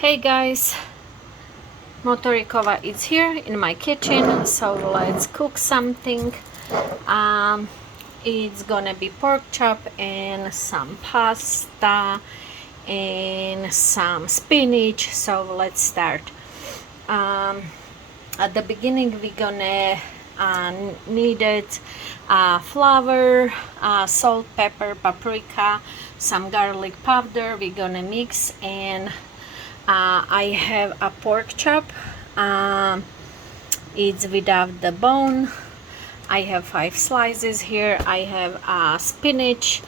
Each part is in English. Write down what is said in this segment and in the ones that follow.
Hey guys, Motorikova is here in my kitchen, so let's cook something. It's gonna be pork chop and some pasta and some spinach, so let's start. At the beginning we're gonna need flour, salt, pepper, paprika, some garlic powder. We're gonna mix, and I have a pork chop. It's without the bone. I have 5 slices here. I have spinach,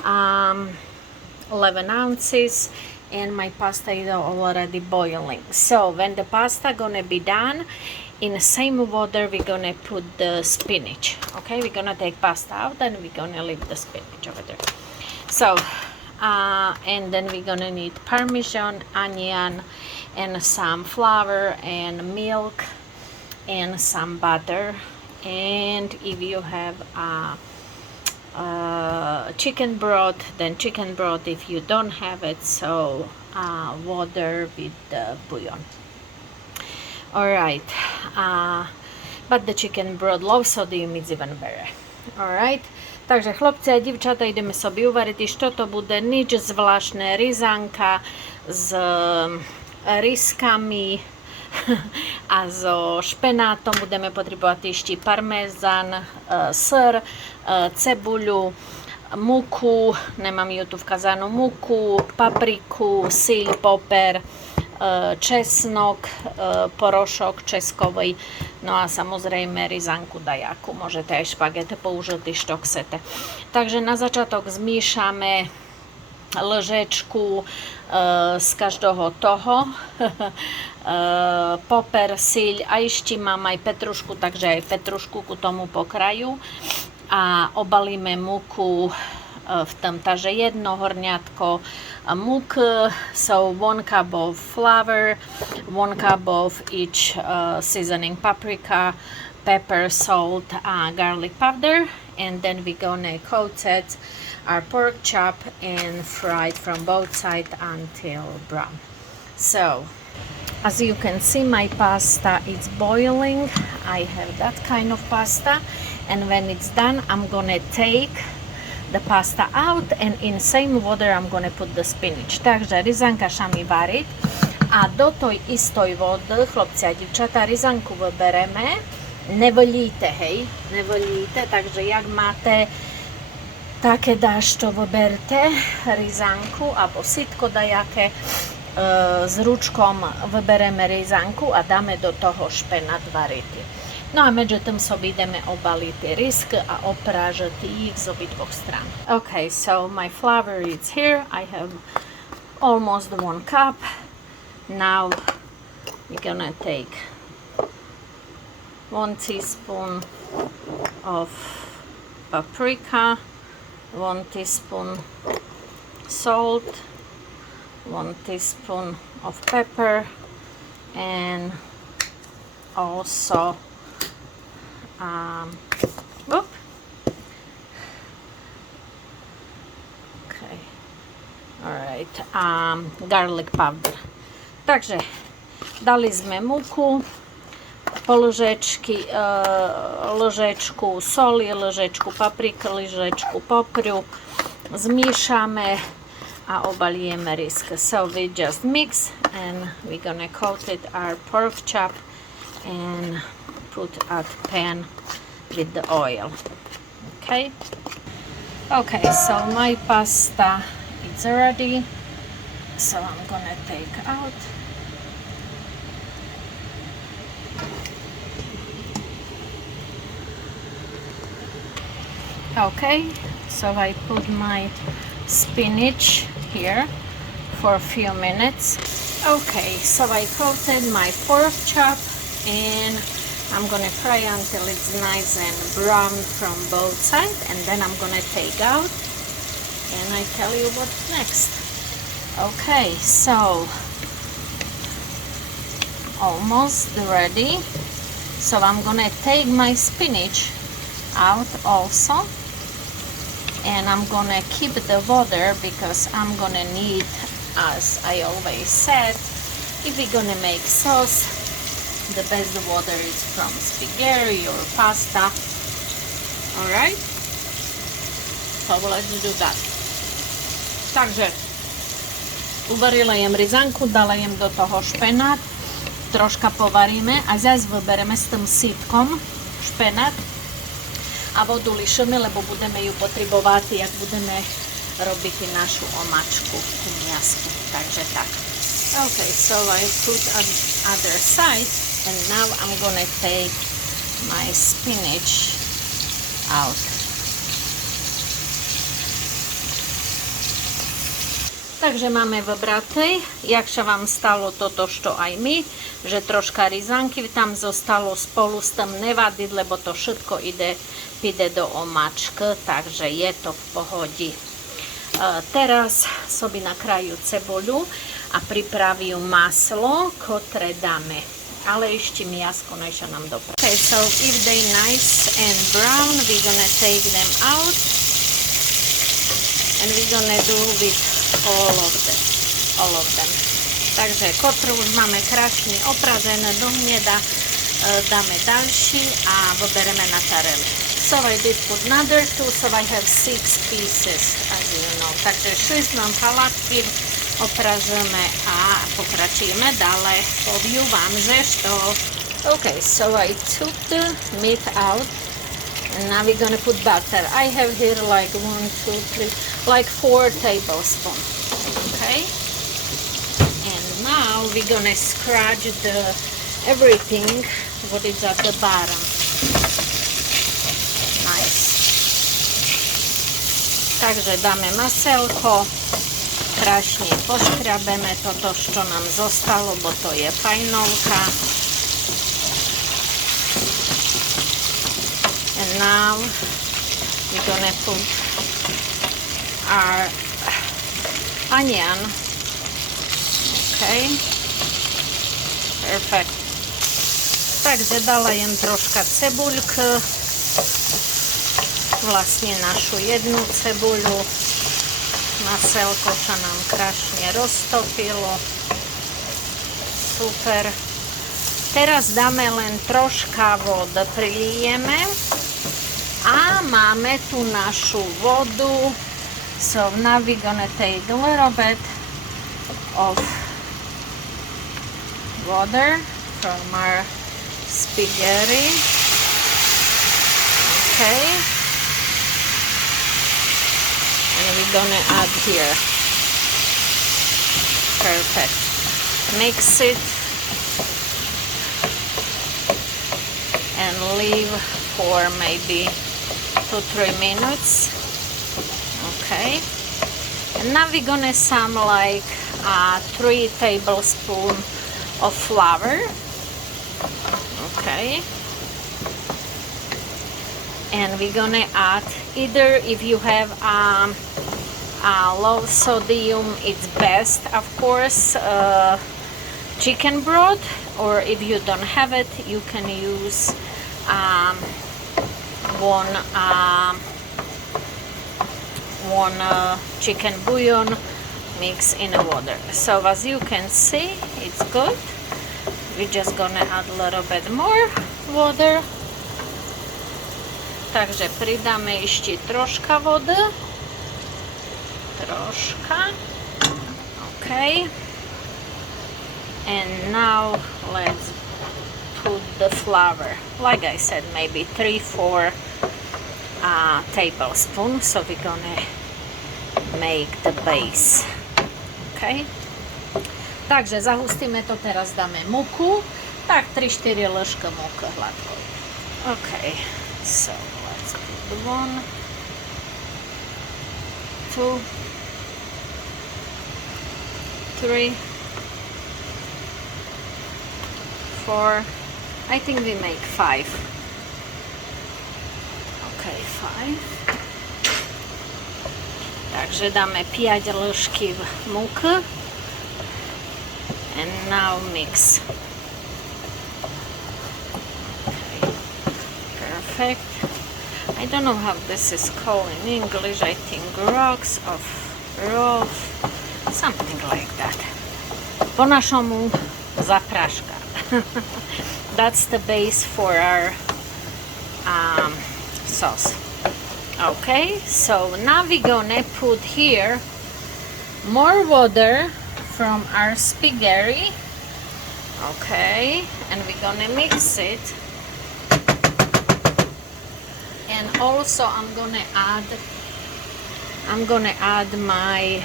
11 ounces, and my pasta is already boiling. So when the pasta gonna be done, in the same water we're gonna put the spinach. Okay, we're gonna take pasta out and we're gonna leave the spinach over there. So and then we're gonna need parmesan, onion, and some flour and milk and some butter. And if you have chicken broth, then chicken broth. If you don't have it, so water with the bouillon. Alright, but the chicken broth low sodium is even better. Alright, takže chlopci a divčata, ideme sobie uvariť, što to bude, nič zvláštne, ryzanka s ryskami a so špenátom. Budeme potrebovať ešte parmezan, syr, cebuľu, muku, nemám ju tu vkazanú, muku, papriku, síľ, poper, česnok, porošok českový, no a samozrejme ryzanku dajaku, môžete aj špagety použiť, što chcete. Takže na začiatok zmiešame lžečku z každého toho, poper, síľ, a ešte mám aj petrušku, takže aj petrušku ku tomu pokraju, a obalíme muku v tom, takže jedno horňatko muk, so 1 cup of flour, 1 cup of each seasoning, paprika, pepper, salt, garlic powder, and then we're gonna coat it our pork chop and fry it from both sides until brown. So as you can see, my pasta is boiling. I have that kind of pasta, and when it's done, I'm gonna take the pasta out, and in same water I'm gonna put the spinach. Takže ryzanka šami variť, a do toj istoj vody, chlopci a divčata, ryzanku vybereme. Nevolíte, hej, nevolíte, takže jak máte také dášto, vyberte ryzanku, alebo sitko dajaké, s ručkom vybereme ryzanku a dáme do toho špenat varitý. No a medzi tým sobie ideme obaliť rysk a oprážiť ich z obidvoch strán. Okay, so my flour is here. I have almost 1 cup. Now we're gonna take 1 teaspoon of paprika, 1 teaspoon salt, 1 teaspoon of pepper, and also okay, alright, garlic powder. Takže dali sme muku, lžečku soli, lžečku papriky, lžečku popru, zmiešame a obalieme rysk. So we just mix, and we're gonna coat it our pork chop and put at pan with the oil. Okay, so my pasta is ready, so I'm gonna take out. Okay, so I put my spinach here for a few minutes. Okay, so I coated my pork chop, and I'm gonna fry until it's nice and brown from both sides, and then I'm gonna take out and I tell you what's next. Okay, so almost ready. So I'm gonna take my spinach out also, and I'm gonna keep the water because I'm gonna need, as I always said, If we're gonna make sauce, the best water is from spaghetti or pasta. Alright? So let's do that. Takže uvarila jem ryzanku, dala jem do toho špenát, troška povaríme a zase vybereme s tým sítkom špenát a vodu lišeme, lebo budeme ju potrebovať, jak budeme robiť našu omačku, tú miasku. Takže tak. Okay, so I put on other side and now I'm gonna take my spinach out. Takže máme vybraté, jak sa vám stalo toto, čo aj my, že troška ryzanky tam zostalo spolu s tým nevadiť, lebo to všetko ide do omačky, takže je to v pohodi. Teraz sobi nakráju cebuľu a pripravím maslo, ktoré dáme. Ale ešte miasko, než nám dopraví. Okay, so if they nice and brown, we're gonna take them out and we're gonna do with all of them. Takže kotru už máme krásne opražené do hneda, dáme ďalší a vybereme na tareľ. So I did put another two, so I have 6 pieces, as you know. Takže 6 mám halatky, opražeme a pokračíme ďalej. Poviem vám, že to. Okay, so I took the meat out. And now we're gonna put butter. I have here like 1, 2, 3, like 4 tablespoons. Okay. And now we're gonna scratch the everything what is at the bottom. Nice. Takže dáme maselko, krásne poškrabeme toto, čo nám zostalo, bo to je fajnovka. And now we're gonna put our onion. Okay. Perfect. Takže dala jem troška cebuľky. Vlastne našu jednu cebuľu. Maselko sa nám krásne roztopilo. Super. Teraz dáme len troška vody, prilijeme a máme tu našu vodu. So now we're gonna take a little bit of water from our spaghetti. Okay. And we're gonna add here. Perfect. Mix it. And leave for maybe 2-3 minutes. Okay. And now we're gonna some like 3 tablespoons of flour. Okay. And we're gonna add either if you have low sodium, it's best, of course, chicken broth, or if you don't have it, you can use one chicken bouillon mix in water. So as you can see, it's good. We're just gonna add a little bit more water. Takže pridáme ešte troška vody. Troška. Okay. And now let's put the flour. Like I said, maybe 3-4 tablespoons. So we're gonna make the base. Okay. Takže zahustíme to, teraz dáme muku. Tak 3-4 lžky muky hladkoj. Okay. So let's put 1, 2, 3, 4. I think we make 5. Okay, 5. Takže dáme 5 lžky muky. And now mix. Perfect. I don't know how this is called in English. I think rocks of broth, something like that. Po našomu zapraška. That's the base for our sauce. Okay, so now we're gonna put here more water from our spaghetti. Okay, and we're gonna mix it. And also I'm gonna add my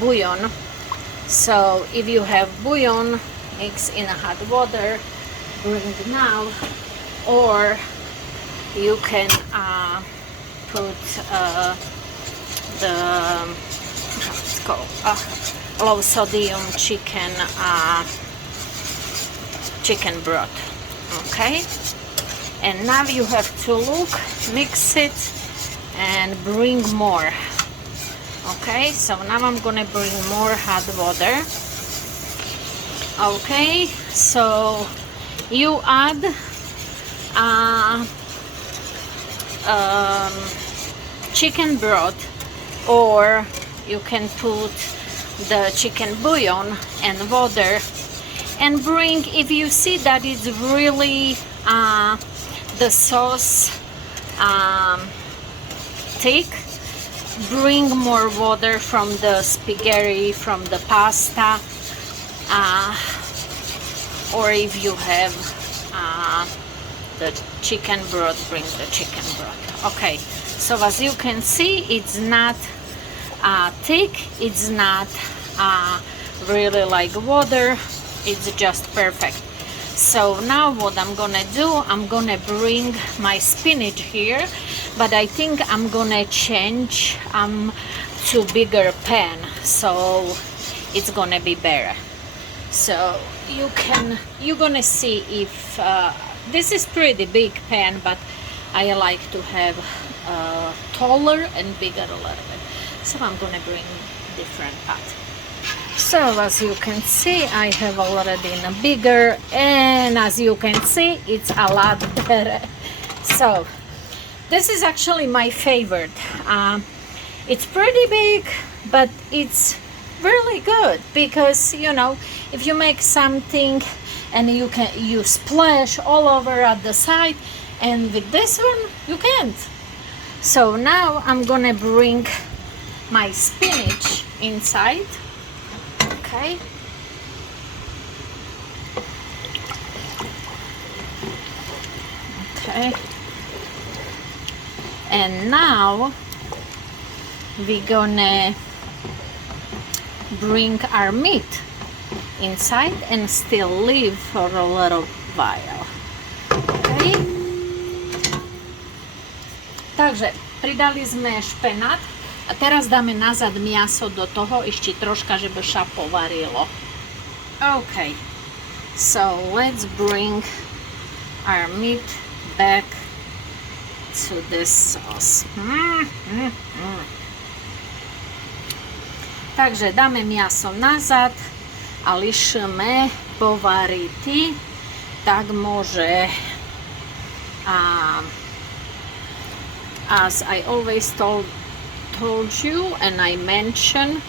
bouillon. So if you have bouillon, mix in hot water, bring now, or you can put the what's called low sodium chicken broth. Okay, and now you have to look, mix it, and bring more. Okay, so now I'm gonna bring more hot water. Okay, so you add chicken broth, or you can put the chicken bouillon and water, and bring, if you see that it's really the sauce thick, bring more water from the spaghetti, from the pasta, or if you have the chicken broth, bring the chicken broth. Okay, so as you can see, it's not thick, it's not really like water, it's just perfect. So now what I'm gonna do, I'm gonna bring my spinach here, but I think I'm gonna change to bigger pan, so it's gonna be better. So you're gonna see if this is pretty big pan, but I like to have taller and bigger a little bit. So I'm gonna bring different pot. So as you can see, I have already in a bigger, and as you can see, it's a lot better. So this is actually my favorite. It's pretty big, but it's really good, because you know, if you make something and you splash all over at the side, and with this one you can't. So now I'm gonna bring my spinach inside. Okay, okay, and now we're gonna bring our meat inside and still leave for a little while. Okay. Takže pridali sme špenát a teraz dáme nazad miaso do toho, ešte troška, żeby sa povarilo. Okay, so let's bring our meat back to this sauce. Takže dáme miaso nazad a lišíme povariti, tak môže, as I always told you, and I mentioned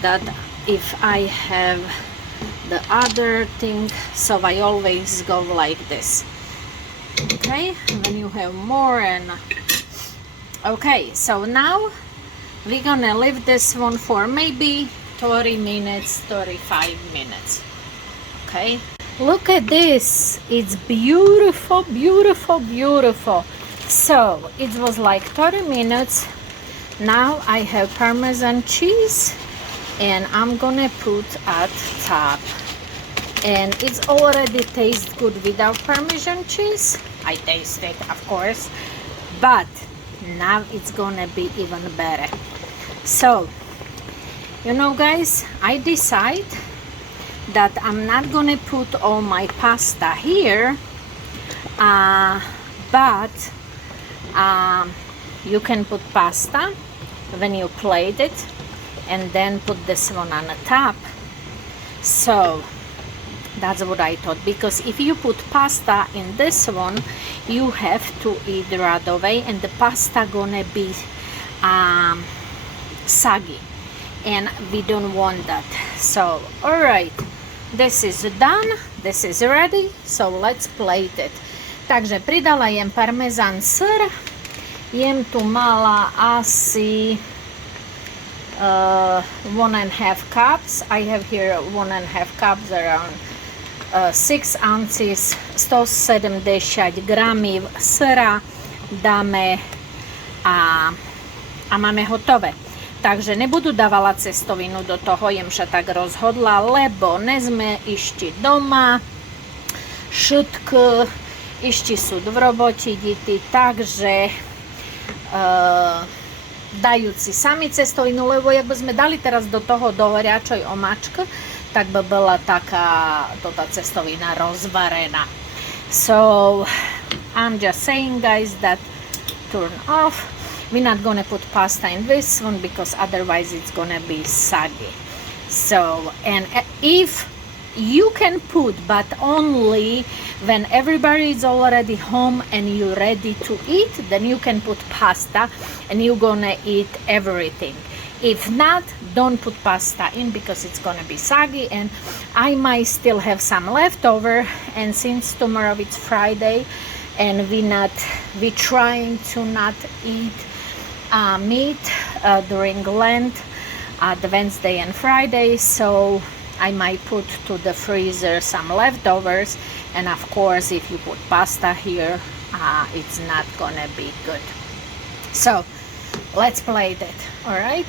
that if I have the other thing, so I always go like this. Okay, when you have more, and okay, so now we're gonna leave this one for maybe 30 minutes, 35 minutes. Okay, look at this, it's beautiful, beautiful, beautiful. So it was like 30 minutes. Now I have Parmesan cheese, and I'm gonna put at top, and it's already tastes good without Parmesan cheese. I taste it, of course, but now it's gonna be even better. So you know, guys, I decide that I'm not gonna put all my pasta here, but you can put pasta when you plate it, and then put this one on the top. So that's what I thought, because if you put pasta in this one, you have to eat right away, and the pasta gonna be soggy. and we don't want that. So all right, this is done, this is ready, so let's plate it. Takže pridala jem parmezán syr, jem tu mala asi 1.5 cups. I have here 1.5 cups, around 6 ounces, 170 gramів syra dáme a máme hotové. Takže nebudu dávala cestovinu do toho, jem sa tak rozhodla, lebo ne sme ešte doma, všetko ešte sú v robote deti, takže dajú si sami cestovinu, lebo jak by sme dali teraz do toho do horiačoj omačky, tak by bola taká tá cestovina rozvarená. So I'm just saying, guys, that turn off. We're not gonna put pasta in this one because otherwise it's gonna be soggy. So, and if you can put, but only when everybody is already home and you're ready to eat, then you can put pasta and you're gonna eat everything. If not, don't put pasta in because it's gonna be soggy, and I might still have some leftover. And since tomorrow it's Friday and we're trying to not eat meat during Lent, the Wednesday and Friday, so I might put to the freezer some leftovers. And of course, if you put pasta here, it's not gonna be good. So let's plate it. All right.